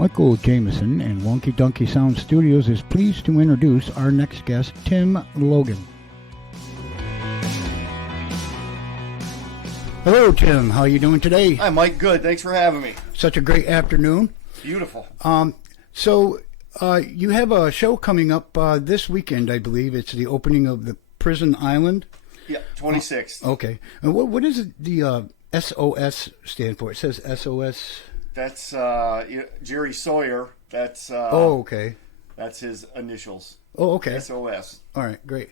Michael Jameson and Wonky Donkey Sound Studios is pleased to introduce our next guest, Tim Logan. Hello, Tim. How are you doing today? Hi, Mike. Good. Thanks for having me. Such a great afternoon. Beautiful. So you have a show coming up this weekend, I believe. It's the opening of the Prison Island. Yeah, 26th. Okay. And what does the SOS stand for? It says SOS. That's Jerry Sawyer. That's okay. That's his initials. Oh, okay. SOS. All right, great.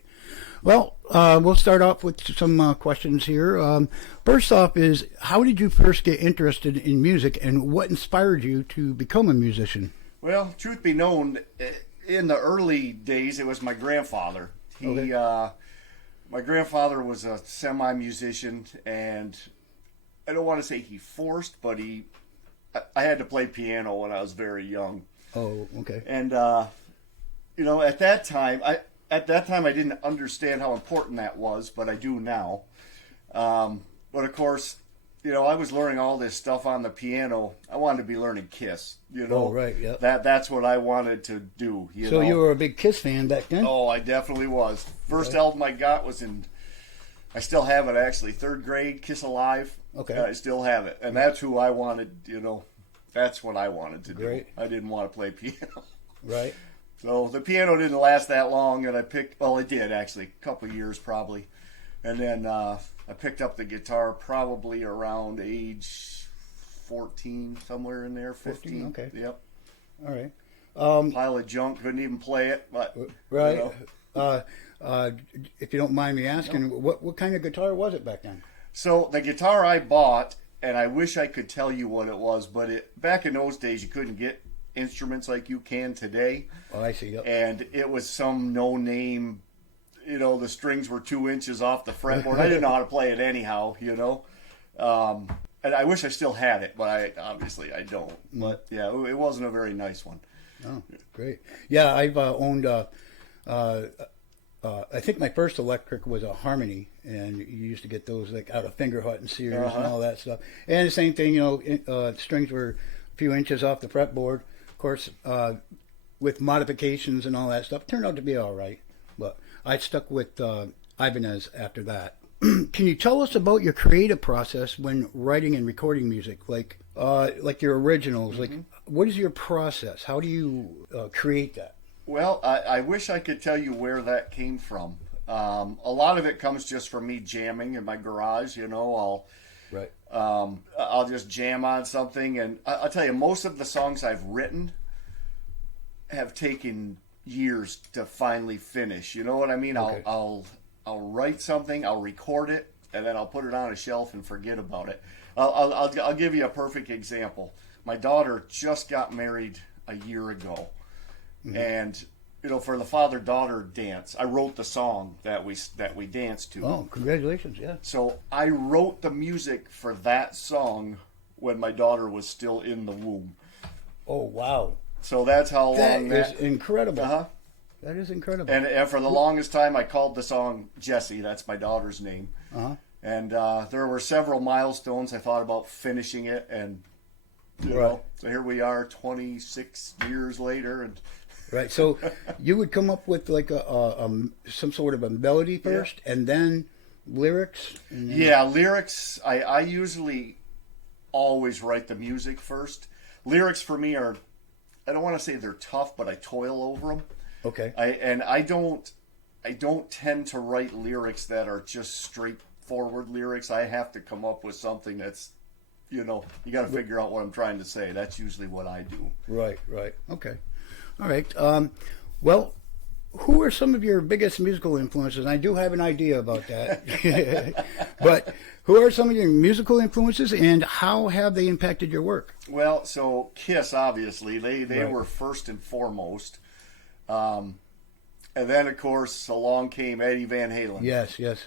Well, we'll start off with some questions here. First off is, how did you first get interested in music, and what inspired you to become a musician? Well, truth be known, in the early days, it was my grandfather. My grandfather was a semi-musician, and I don't want to say he forced, but I had to play piano when I was very young. Oh, okay. And at that time, I didn't understand how important that was, but I do now. But of course, I was learning all this stuff on the piano. I wanted to be learning Kiss. Oh, right, yeah. That's what I wanted to do. So you were a big Kiss fan back then? Oh, I definitely was. First album I got was I still have it actually, 3rd grade, Kiss Alive. Okay. I still have it, and that's who I wanted. That's what I wanted to do. Great. I didn't want to play piano. Right. So the piano didn't last that long, and it did actually, a couple of years probably. And then I picked up the guitar probably around age 14, somewhere in there, 15. Okay. Yep. All right. Pile of junk, couldn't even play it. But, right. If you don't mind me asking, what kind of guitar was it back then? So the guitar I bought, and I wish I could tell you what it was, but back in those days you couldn't get instruments like you can today. Oh, I see. Yep. And it was some no-name, the strings were 2 inches off the fretboard. I didn't know how to play it anyhow, and I wish I still had it, but I don't. But yeah, it wasn't a very nice one. Oh, great. Yeah, I've owned I think my first electric was a Harmony, and you used to get those like out of Fingerhut and Sears and all that stuff. And the same thing, strings were a few inches off the fretboard. Of course, with modifications and all that stuff, it turned out to be all right. But I stuck with Ibanez after that. Can you tell us about your creative process when writing and recording music, like your originals? Mm-hmm. Like, what is your process? How do you create that? Well, I wish I could tell you where that came from. A lot of it comes just from me jamming in my garage. I'll just jam on something, and I'll tell you, most of the songs I've written have taken years to finally finish. You know what I mean? Okay. I'll write something, I'll record it, and then I'll put it on a shelf and forget about it. I'll give you a perfect example. My daughter just got married a year ago. Mm-hmm. And for the father-daughter dance, I wrote the song that we danced to. Oh, congratulations! Yeah. So I wrote the music for that song when my daughter was still in the womb. Oh, wow! So that's how long that is incredible. Uh-huh. That is incredible. And for the longest time, I called the song Jessie. That's my daughter's name. Uh-huh. And there were several milestones. I thought about finishing it, and so here we are, 26 years later, and. Right, so you would come up with like some sort of a melody first, and then lyrics? And then... Yeah, lyrics, I usually always write the music first. Lyrics for me are, I don't want to say they're tough, but I toil over them. Okay. I don't tend to write lyrics that are just straightforward lyrics. I have to come up with something that's, you got to figure out what I'm trying to say. That's usually what I do. Right, okay. All right. Well, who are some of your biggest musical influences? I do have an idea about that. But who are some of your musical influences, and how have they impacted your work? Well, so Kiss, obviously, they were first and foremost. And then, of course, along came Eddie Van Halen. Yes. And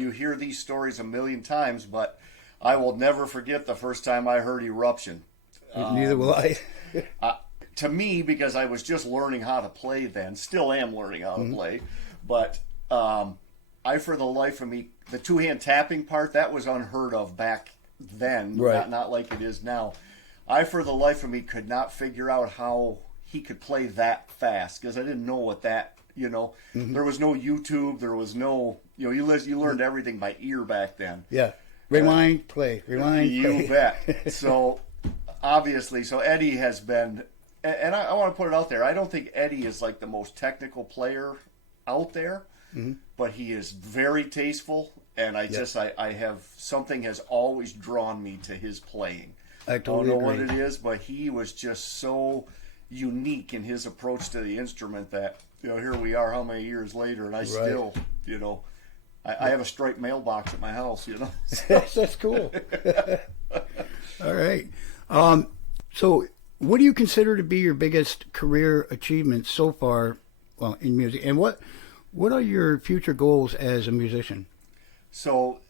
you hear these stories a million times, but I will never forget the first time I heard Eruption. Neither will I. To me, because I was just learning how to play then, still am learning how to play, but for the life of me, the two-hand tapping part, that was unheard of back then, not like it is now. I, for the life of me, could not figure out how he could play that fast because I didn't know what that, there was no YouTube, there was no, you learned everything by ear back then. Yeah. Rewind, play. Rewind, play. You bet. So, obviously, Eddie has been, and I want to put it out there, I don't think Eddie is like the most technical player out there, but he is very tasteful, and I have, something has always drawn me to his playing. I totally don't know agree. what it is, but he was just so unique in his approach to the instrument that, here we are how many years later, and I still, I have a striped mailbox at my house, That's cool. All right. So what do you consider to be your biggest career achievements so far, in music? And what are your future goals as a musician? So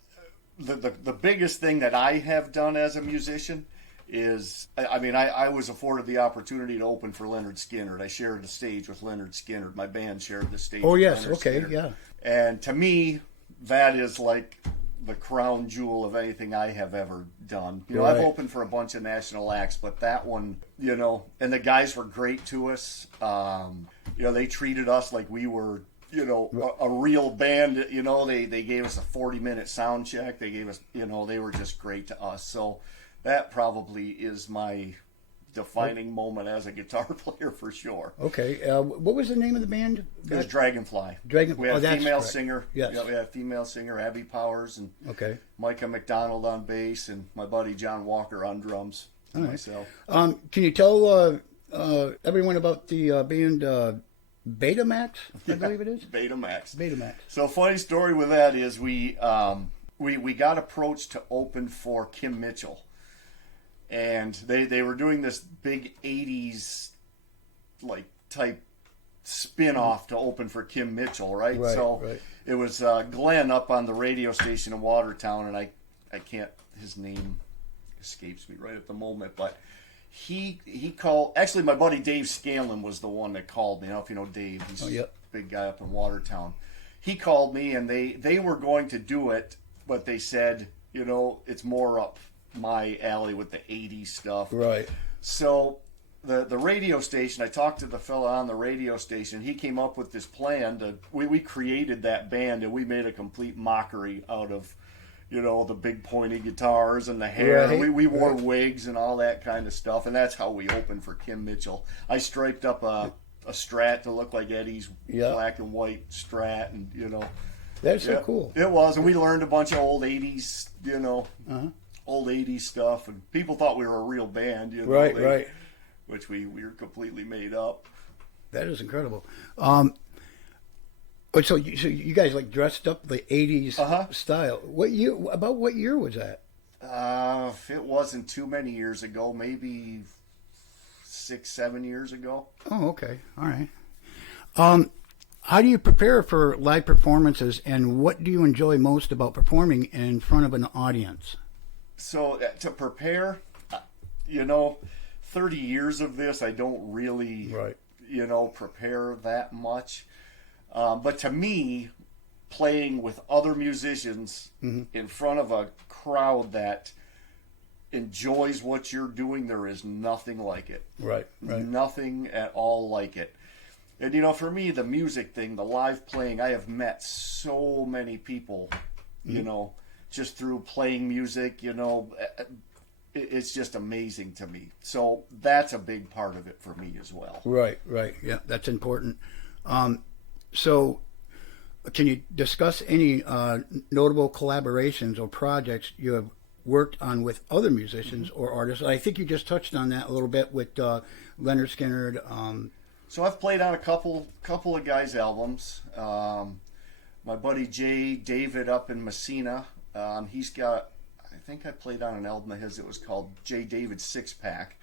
the biggest thing that I have done as a musician is, I was afforded the opportunity to open for Leonard Skinner. I shared the stage with Leonard Skinner. My band shared the stage with Leonard Skinner. Yeah. And to me, that is like the crown jewel of anything I have ever done. I've opened for a bunch of national acts, but that one, and the guys were great to us. They treated us like we were, a real band. They gave us a 40-minute sound check. They gave us, they were just great to us. So that probably is my defining moment as a guitar player for sure. Okay. What was the name of the band? It was Dragonfly. Dragonfly. We had a female correct. singer. Yes. Yeah, we had a female singer, Abby Powers, and Okay. Micah McDonald on bass, and my buddy John Walker on drums. And myself. Can you tell everyone about the band Betamax? I believe it is. Betamax. Betamax. So funny story with that is we got approached to open for Kim Mitchell. And they were doing this big 80s like type spin-off to open for Kim Mitchell, right? It was Glenn up on the radio station in Watertown, and I can't, his name escapes me right at the moment, but he called, actually my buddy Dave Scanlon was the one that called me. I don't know if you know Dave, he's a big guy up in Watertown. He called me, and they were going to do it, but they said, it's more up my alley with the 80s stuff. Right. So the radio station, I talked to the fella on the radio station. He came up with this plan to, we created that band, and we made a complete mockery out of, the big pointy guitars and the hair. Right. We wore wigs and all that kind of stuff, and that's how we opened for Kim Mitchell. I striped up a Strat to look like Eddie's black and white Strat, and That's so cool. It was, and we learned a bunch of old 80s, old 80s stuff, and people thought we were a real band, Right. Which we were completely made up. That is incredible. So you guys like dressed up the 80s style. What year was that? It wasn't too many years ago, maybe 6-7 years ago. Oh, okay. All right. How do you prepare for live performances, and what do you enjoy most about performing in front of an audience? So to prepare, 30 years of this, I don't really, prepare that much. But to me, playing with other musicians in front of a crowd that enjoys what you're doing, there is nothing like it. Right. Nothing at all like it. And, for me, the music thing, the live playing, I have met so many people, just through playing music, it's just amazing to me. So that's a big part of it for me as well. Right. Yeah, that's important. So can you discuss any notable collaborations or projects you have worked on with other musicians or artists? I think you just touched on that a little bit with Leonard Skinner. So I've played on a couple of guys' albums. My buddy David up in Messina, he's got, I think I played on an album of his that was called J. David's Six Pack,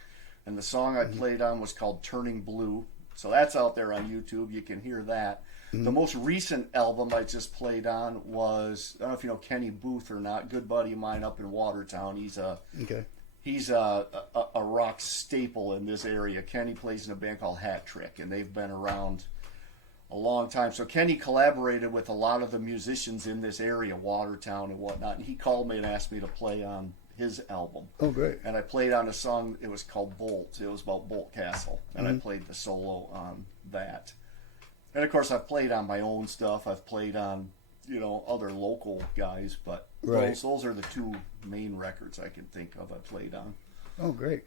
and the song I played on was called Turning Blue. So that's out there on YouTube. You can hear that. The most recent album I just played on was, I don't know if you know Kenny Booth or not, good buddy of mine up in Watertown. He's a rock staple in this area. Kenny plays in a band called Hat Trick, and they've been around a long time. So Kenny collaborated with a lot of the musicians in this area, Watertown and whatnot, and he called me and asked me to play on his album. Oh, great. And I played on a song, it was called Bolt. It was about Bolt Castle. And I played the solo on that. And of course, I've played on my own stuff. I've played on, other local guys, but those are the two main records I can think of I played on. Oh, great.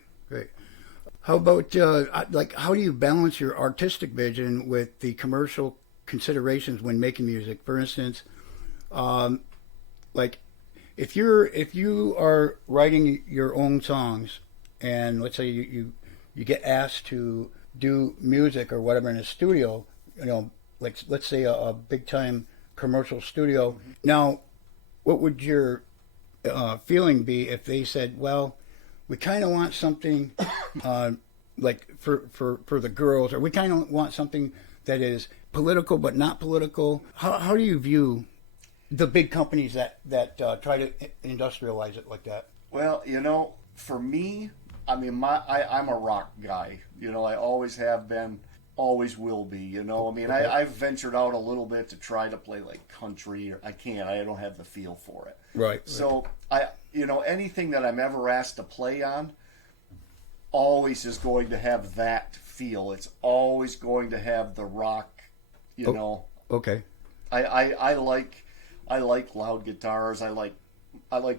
How about, how do you balance your artistic vision with the commercial considerations when making music? For instance, if you are writing your own songs, and let's say you get asked to do music or whatever in a studio, let's say a big time commercial studio. Now, what would your feeling be if they said, well, we kind of want something like for the girls, or we kind of want something that is political but not political? How do you view the big companies that try to industrialize it like that? Well, for me, I mean, I'm a rock guy. I always have been, always will be. I've ventured out a little bit to try to play like country. Or I can't. I don't have the feel for it. Right. So anything that I'm ever asked to play on, always is going to have that feel. It's always going to have the rock. Okay. I like loud guitars. I like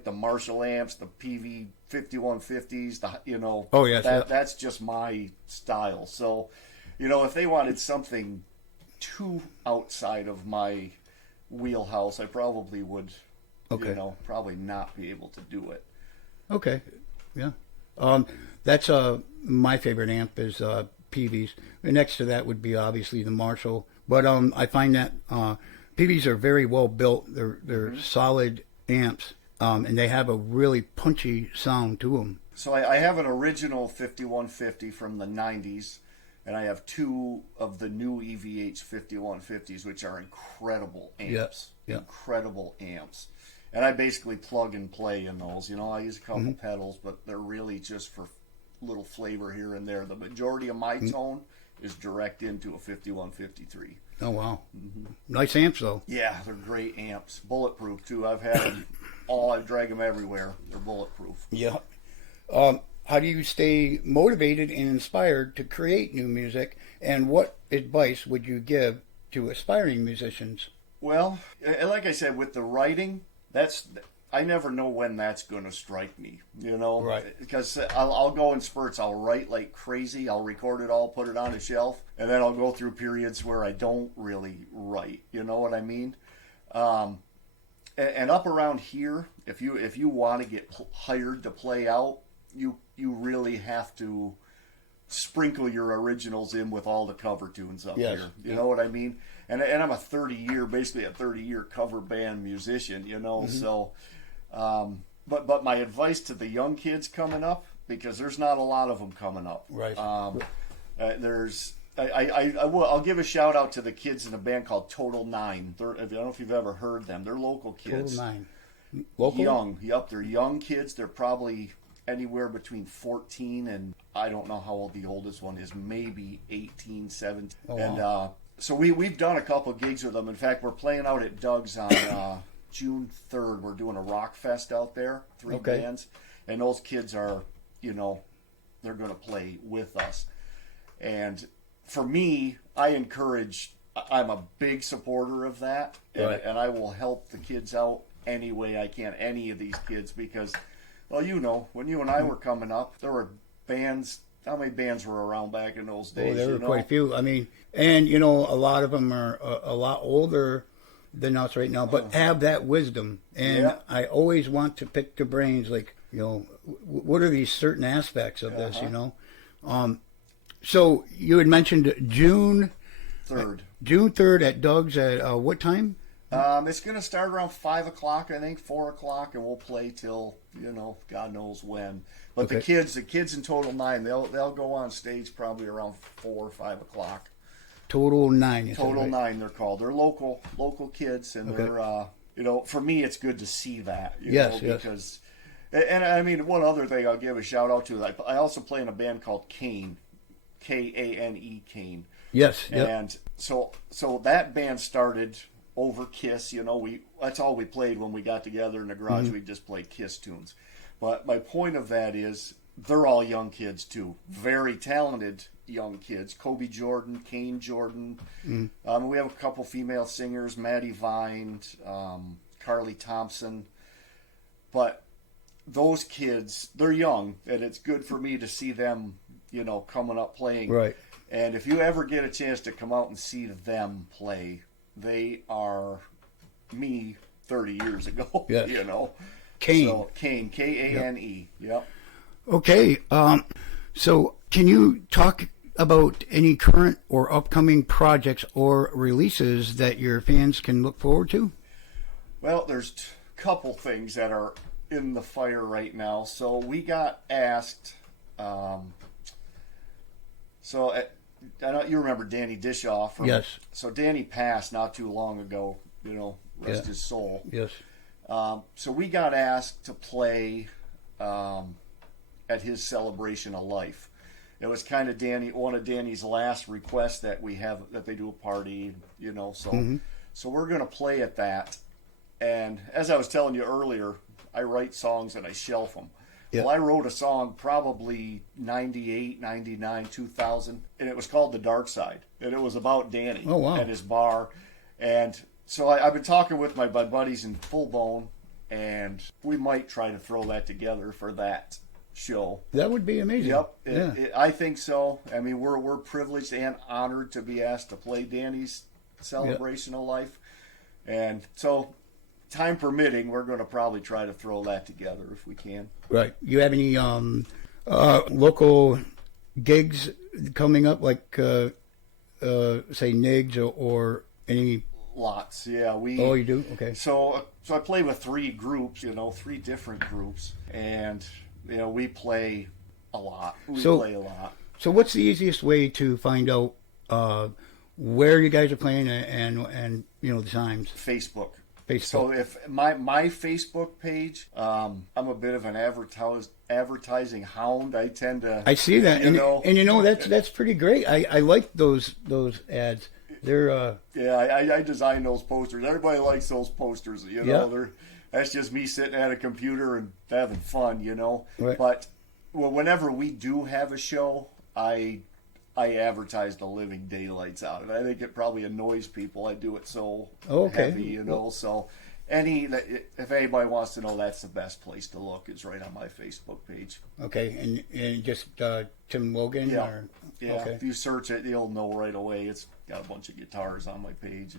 the Marshall amps, the PV 5150s. Oh yes. That's just my style. So, if they wanted something too outside of my wheelhouse, I probably would. Okay. Probably not be able to do it. Okay. Yeah. That's my favorite amp is PVs. The next to that would be obviously the Marshall. But I find that PVs are very well built. They're solid amps, and they have a really punchy sound to them. So I have an original 5150 from the 90s, and I have two of the new EVH 5150s, which are incredible amps. Yeah. Incredible amps. And I basically plug and play in those. I use a couple pedals, but they're really just for little flavor here and there. The majority of my tone is direct into a 5153. Oh, wow. Nice amps, though. Yeah, they're great amps. Bulletproof, too. I've had them all. I drag them everywhere. They're bulletproof. Yeah. How do you stay motivated and inspired to create new music? And what advice would you give to aspiring musicians? Well, like I said, with the writing, I never know when that's going to strike me, Right. Because I'll go in spurts. I'll write like crazy. I'll record it all, put it on a shelf, and then I'll go through periods where I don't really write. You know what I mean? And up around here, if you want to get hired to play out, you really have to sprinkle your originals in with all the cover tunes up here. You know what I mean? And I'm basically a 30-year cover band musician, so, but my advice to the young kids coming up, because there's not a lot of them coming up. Right. I'll give a shout out to the kids in a band called Total Nine. I don't know if you've ever heard them. They're local kids. Total Nine. Local? Young. Yep, they're young kids. They're probably anywhere between 14 and I don't know how old the oldest one is, maybe 18, 17. Oh, and wow. So we've done a couple gigs with them. In fact, we're playing out at Doug's on June 3rd. We're doing a rock fest out there, 3 bands. And those kids are, they're going to play with us. And for me, I'm a big supporter of that. Right. And I will help the kids out any way I can, any of these kids, because, well, when you and I were coming up, there were bands. How many bands were around back in those days? Oh, there were quite a few. I mean, and a lot of them are a lot older than us right now, but have that wisdom. And I always want to pick the brains, like, what are these certain aspects of this, So you had mentioned June 3rd. June 3rd at Doug's at what time? It's going to start around 5 o'clock, I think, 4 o'clock, and we'll play till, God knows when. But the kids in Total Nine, they'll go on stage probably around 4 or 5 o'clock. Total Nine. Total Nine, they're called. They're local kids, and they're, for me, it's good to see that. Because, and I mean, one other thing I'll give a shout out to, I also play in a band called Kane, Kane, Kane. Yes. Yep. And so that band started over Kiss. That's all we played when we got together in the garage. We just played Kiss tunes. But my point of that is they're all young kids too, very talented young kids. Kobe Jordan, Kane Jordan. We have a couple female singers, Maddie Vine, Carly Thompson. But those kids, they're young, and it's good for me to see them, coming up playing. Right. And if you ever get a chance to come out and see them play, they are me 30 years ago. Yes. Kane. So, Kane, Kane. Yep. Okay. So can you talk about any current or upcoming projects or releases that your fans can look forward to? Well, there's a couple things that are in the fire right now. So we got asked. I know you remember Danny Dishoff. Yes. So Danny passed not too long ago. Rest his soul. Yes. So we got asked to play at his celebration of life. It was kind of one of Danny's last requests that they do a party. So we're going to play at that. And as I was telling you earlier, I write songs and I shelf them. Yeah. Well, I wrote a song probably 98, 99, 2000, and it was called The Dark Side. And it was about Danny and his bar. And so I've been talking with my buddies in Full Bone, and we might try to throw that together for that show. That would be amazing. Yep, I think so. I mean, we're privileged and honored to be asked to play Danny's celebration of life. And so, time permitting, we're going to probably try to throw that together if we can. Right. You have any local gigs coming up, like say NIGS or any? Lots, yeah. Oh, you do? Okay. So I play with three groups, three different groups, and we play a lot. So what's the easiest way to find out where you guys are playing and the times? Facebook. So if my Facebook page, I'm a bit of an advertising hound. I tend to. I see that, and that's pretty great. I like those ads. They're I designed those posters. Everybody likes those posters. That's just me sitting at a computer and having fun. Right. But whenever we do have a show, I advertise the living daylights out of it. I think it probably annoys people. I do it so heavy, So if anybody wants to know, that's the best place to look. Is right on my Facebook page. Okay, and just Tim Logan. Yeah. Okay. If you search it, you'll know right away. It's got a bunch of guitars on my page.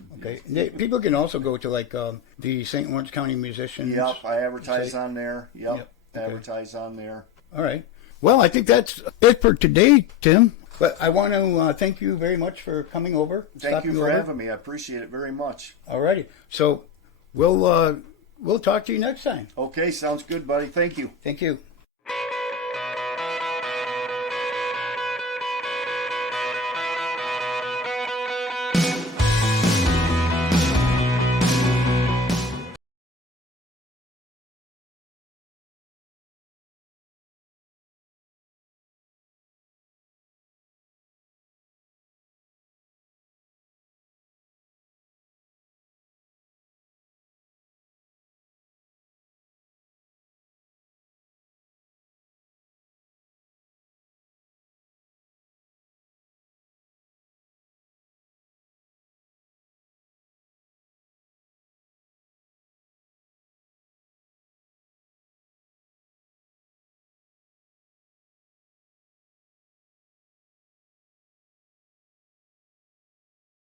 People can also go to like the St. Lawrence County Musicians. Yep, I advertise on there. Yep. Advertise on there. All right. Well, I think that's it for today, Tim. But I want to thank you very much for coming over. Thank you for having me. I appreciate it very much. All righty. So we'll talk to you next time. Okay, sounds good, buddy. Thank you. Thank you.